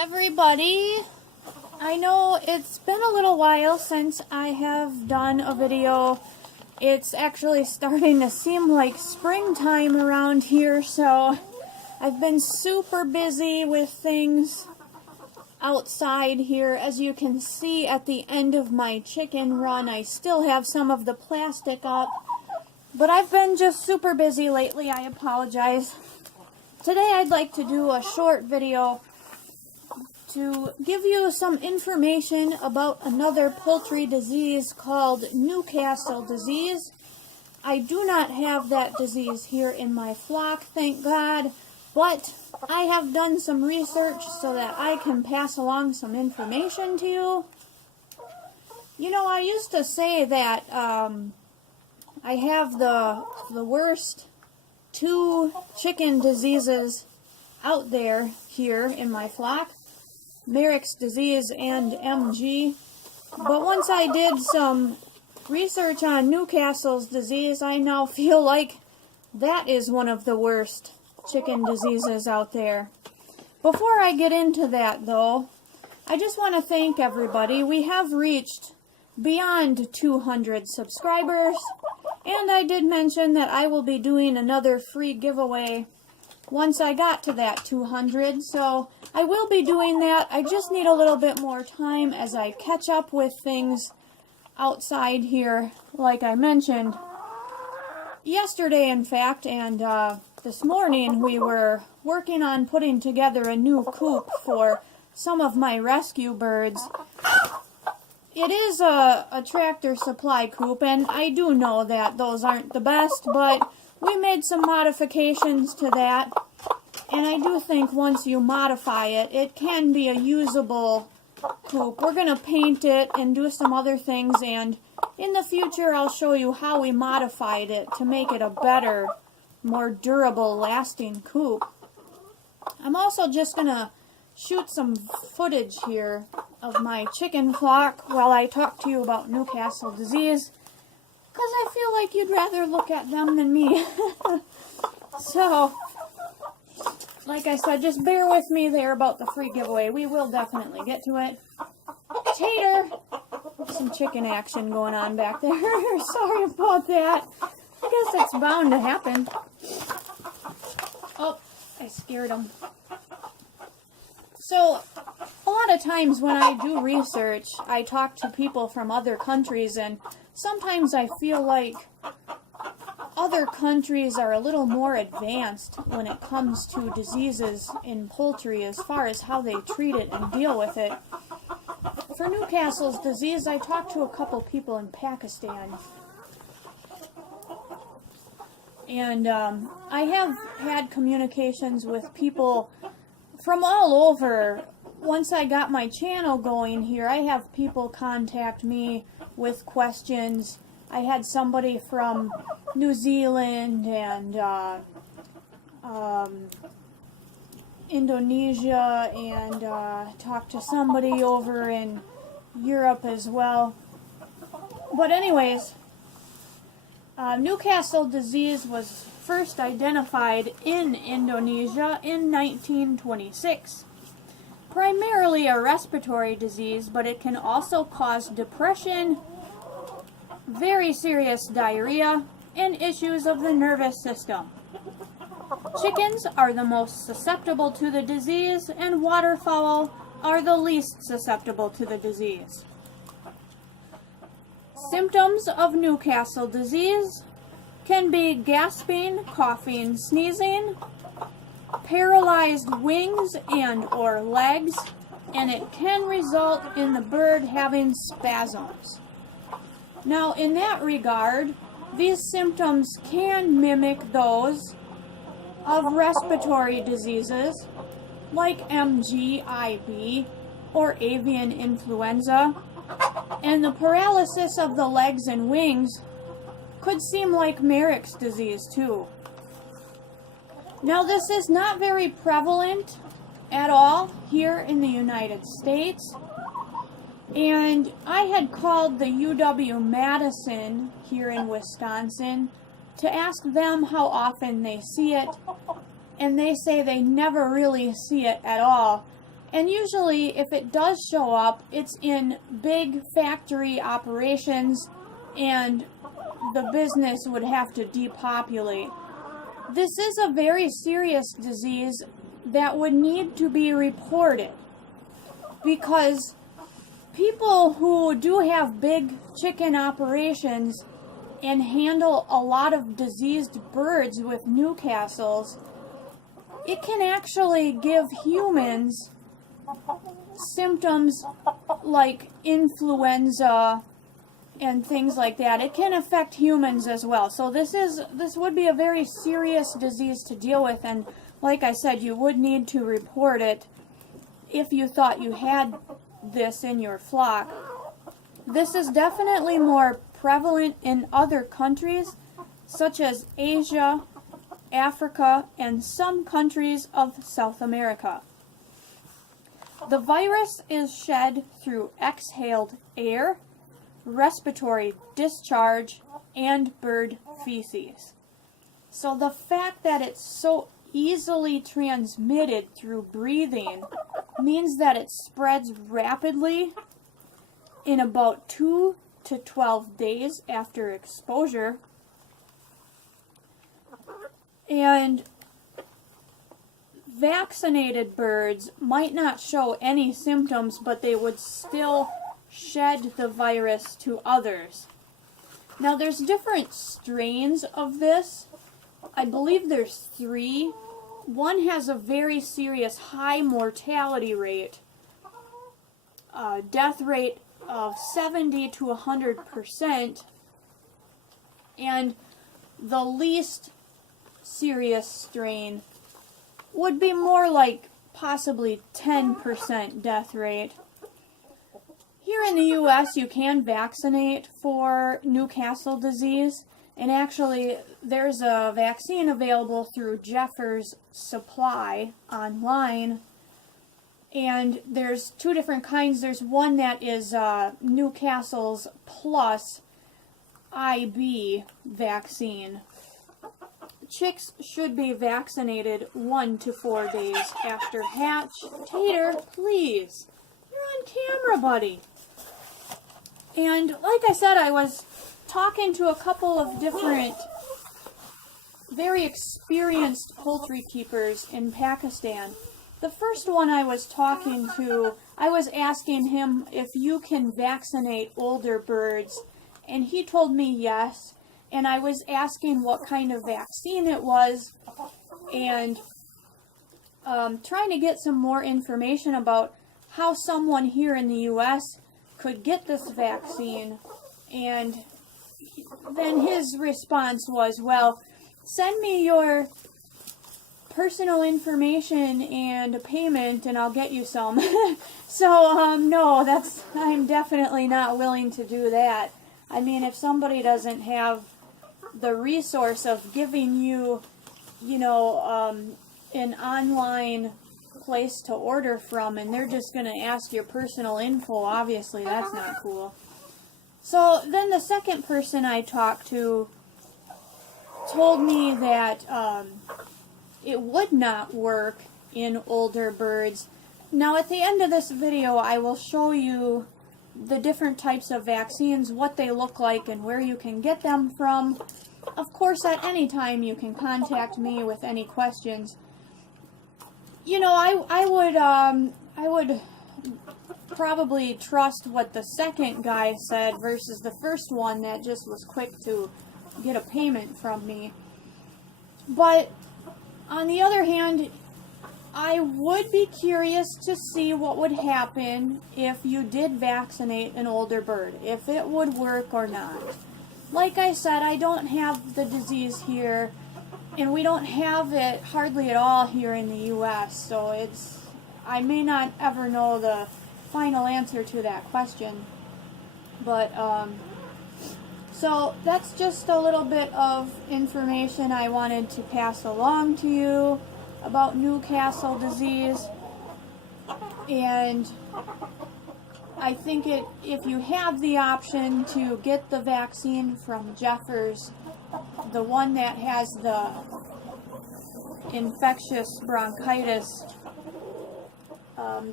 Everybody, I know it's been a little while since I have done a video. It's actually starting to seem like springtime around here, so I've been super busy with things outside here. As you can see at the end of my chicken run, I still have some of the plastic up, but I've been just super busy lately. I apologize. Today I'd like to do a short video to give you some information about another poultry disease called Newcastle Disease. I do not have that disease here in my flock, thank God, but I have done some research so that I can pass along some information to you. You know, I used to say that I have the worst two chicken diseases out there here in my flock. Merrick's disease and MG. But once I did some research on Newcastle's disease, I now feel like that is one of the worst chicken diseases out there. Before I get into that though, I just want to thank everybody. We have reached beyond 200 subscribers, and I did mention that I will be doing another free giveaway once I got to that 200, so I will be doing that. I just need a little bit more time as I catch up with things outside here, like I mentioned. Yesterday, in fact, and this morning, we were working on putting together a new coop for some of my rescue birds. It is a Tractor Supply coop, and I do know that those aren't the best, but we made some modifications to that, and I do think once you modify it, it can be a usable coop. We're going to paint it and do some other things, and in the future I'll show you how we modified it to make it a better, more durable, lasting coop. I'm also just going to shoot some footage here of my chicken flock while I talk to you about Newcastle disease, because I feel like you'd rather look at them than me. So, like I said, just bear with me there about the free giveaway. We will definitely get to it. Tater! Some chicken action going on back there. Sorry about that. I guess it's bound to happen. Oh, I scared him. So, a lot of times when I do research, I talk to people from other countries, and sometimes I feel like other countries are a little more advanced when it comes to diseases in poultry as far as how they treat it and deal with it. For Newcastle's disease, I talked to a couple people in Pakistan. And I have had communications with people from all over. Once I got my channel going here, I have people contact me with questions. I had somebody from New Zealand and Indonesia, and talked to somebody over in Europe as well. But anyways, Newcastle disease was first identified in Indonesia in 1926. Primarily a respiratory disease, but it can also cause depression, very serious diarrhea, and issues of the nervous system. Chickens are the most susceptible to the disease, and waterfowl are the least susceptible to the disease. Symptoms of Newcastle disease can be gasping, coughing, sneezing, paralyzed wings and or legs, and it can result in the bird having spasms. Now, in that regard, these symptoms can mimic those of respiratory diseases like MGIB or avian influenza, and the paralysis of the legs and wings could seem like Merrick's disease too. Now, this is not very prevalent at all here in the United States, and I had called the UW-Madison here in Wisconsin to ask them how often they see it, and they say they never really see it at all. And usually, if it does show up, it's in big factory operations, and the business would have to depopulate. This is a very serious disease that would need to be reported, because people who do have big chicken operations and handle a lot of diseased birds with Newcastles, it can actually give humans symptoms like influenza and things like that. It can affect humans as well. So this would be a very serious disease to deal with, and like I said, you would need to report it if you thought you had this in your flock. This is definitely more prevalent in other countries such as Asia, Africa, and some countries of South America. The virus is shed through exhaled air, respiratory discharge, and bird feces. So the fact that it's so easily transmitted through breathing means that it spreads rapidly in about 2 to 12 days after exposure. And vaccinated birds might not show any symptoms, but they would still shed the virus to others. Now there's different strains of this. I believe there's 3. One has a very serious high mortality rate, death rate of 70 to 100%, and the least serious strain would be more like possibly 10% death rate. Here in the U.S., you can vaccinate for Newcastle disease, and actually there's a vaccine available through Jeffers Supply online, and there's 2 different kinds. There's one that is Newcastle's Plus IB vaccine. Chicks should be vaccinated 1 to 4 days after hatch. Tater, please. You're on camera, buddy. And like I said, I was talking to a couple of different very experienced poultry keepers in Pakistan. The first one I was talking to, I was asking him if you can vaccinate older birds, and he told me yes. And I was asking what kind of vaccine it was, and trying to get some more information about how someone here in the U.S. could get this vaccine. And then his response was, well, send me your personal information and a payment and I'll get you some. So, no, I'm definitely not willing to do that. I mean, if somebody doesn't have the resource of giving you, an online place to order from, and they're just going to ask your personal info, obviously that's not cool. So then the second person I talked to told me that it would not work in older birds. Now at the end of this video I will show you the different types of vaccines, what they look like, and where you can get them from. Of course, at any time you can contact me with any questions. I would probably trust what the second guy said versus the first one that just was quick to get a payment from me. But on the other hand, I would be curious to see what would happen if you did vaccinate an older bird, if it would work or not. Like I said, I don't have the disease here, and we don't have it hardly at all here in the U.S., so I may not ever know the final answer to that question. But, so that's just a little bit of information I wanted to pass along to you about Newcastle disease. And I think if you have the option to get the vaccine from Jeffers, the one that has the infectious bronchitis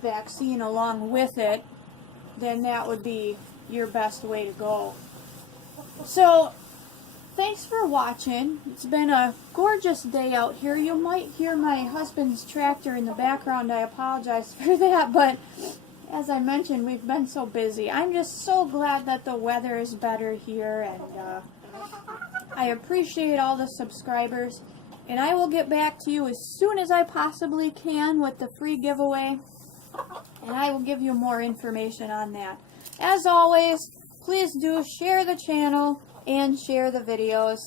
vaccine along with it, then that would be your best way to go. So, thanks for watching. It's been a gorgeous day out here. You might hear my husband's tractor in the background. I apologize for that, but as I mentioned, we've been so busy. I'm just so glad that the weather is better here, and I appreciate all the subscribers. And I will get back to you as soon as I possibly can with the free giveaway, and I will give you more information on that. As always, please do share the channel and share the videos.